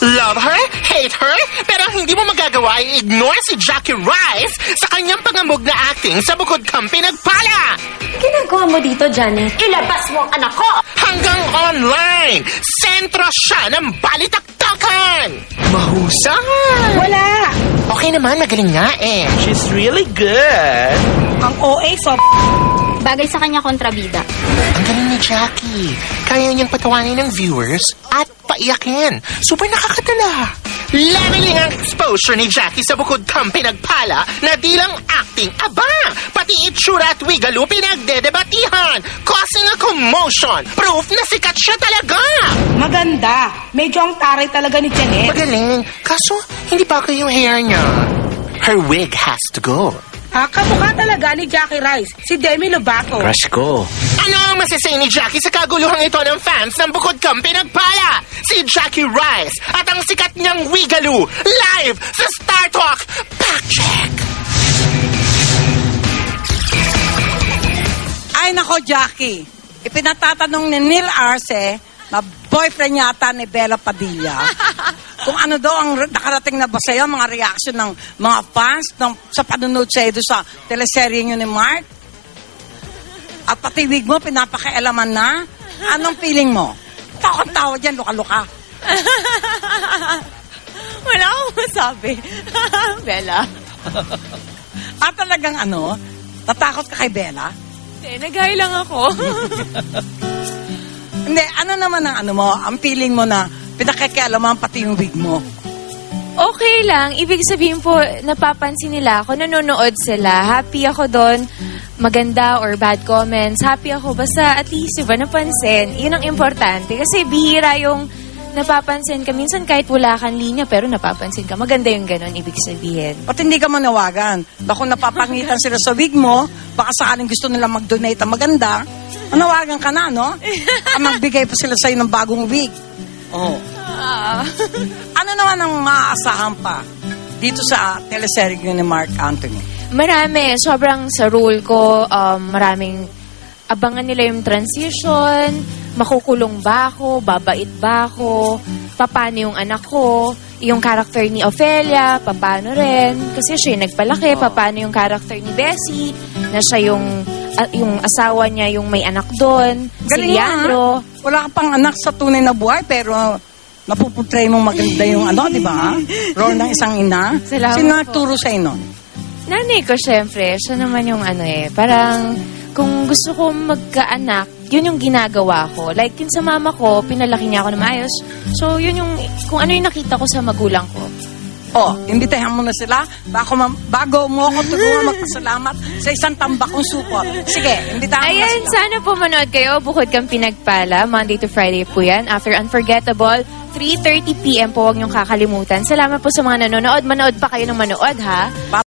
Love her, hate her, pero ang hindi mo magagawa ay ignore si Jackie Rice sa kanyang pangamog na acting sa Bukod Kang Pinagpala. Ginagawa mo dito, Janet? Ilabas mo ang anak ko! Hanggang online, sentro siya ng balitaktakan. Mahusay. Wala! Okay naman, magaling nga eh. She's really good. Ang OA, so... Bagay sa kanya kontrabida. Ang galing ni Jackie. Kaya niyang patawanin ng viewers at paiyakin. Super nakakatala. Leveling ang exposure ni Jackie sa Bukod Kang Pinagpala na di lang acting, aba, pati itsura at wigalo pinagdedebatihan, causing a commotion. Proof na sikat siya talaga. Maganda. Medyo ang taray talaga ni Janet. Magaling. Kaso, hindi pa kayo yung hair niya. Her wig has to go. Kamukha talaga ni Jackie Rice, si Demi Lovato. Crush ko. Ano ang masasay ni Jackie sa kaguluhang ito ng fans ng Bukod Kang Pinagpala? Si Jackie Rice at ang sikat niyang Wigaloo live sa Star Talk Fact Check. Ay nako, Jackie. Ipinatatanong ni Neil Arce na boyfriend yata ni Bella Padilla kung ano daw ang nakarating na ba sa'yo, mga reaction ng mga fans sa panunod sa'yo doon sa teleserye nyo ni Mark? At pati wig mo, pinapakialaman na? Anong feeling mo? Tawa dyan, luka-luka. Wala akong masabi. Bella. Talagang natakot ka kay Bella? Nagay lang ako. Hindi, ano naman ang feeling mo na pinakikialaman pati yung wig mo? Okay lang. Ibig sabihin po, napapansin nila ako, nanonood sila. Happy ako doon. Maganda or bad comments. Happy ako. Basta at least, diba, napansin. Yun ang importante. Kasi bihira yung napapansin ka. Minsan kahit wala kang linya, pero napapansin ka. Maganda yung ganon, ibig sabihin. At hindi ka manawagan. Bako napapangitan sila sa wig mo, baka sakaling gusto nila mag-donate ang maganda, manawagan ka na, no? Magbigay pa sila sa'yo ng bagong wig. Oh. Ano naman ang maaasahan pa dito sa teleserye ni Mark Anthony? Marami. Sobrang sa role ko, maraming abangan nila yung transition, makukulong ba ako, babait ba ako, paano yung anak ko, yung character ni Ophelia, paano rin, kasi siya yung nagpalaki, paano yung character ni Bessie, na siya yung asawa niya, yung may anak doon, si Leandro. Wala ka pang anak sa tunay na buhay, pero napuputray mong maganda yung di ba? Role ng isang ina. Salamat Sino po. nagturo sa'yo nun? Nanay ko, syempre. Siya naman yung parang kung gusto ko magkaanak, yun yung ginagawa ko. Like, yun sa mama ko, pinalaki niya ako na maayos. So, yun yung, kung ano yung nakita ko sa magulang ko. Imbitahan mo na sila bago mo ako tulungan magpasalamat sa isang tambakong supot. Sige, imbitahan mo na Ayan, sila. sana po manood kayo. Bukod Kang Pinagpala. Monday to Friday po yan. After Unforgettable, 3:30 p.m. po. Huwag niyong kakalimutan. Salamat po sa mga nanonood. Manood pa kayo ng manood, ha?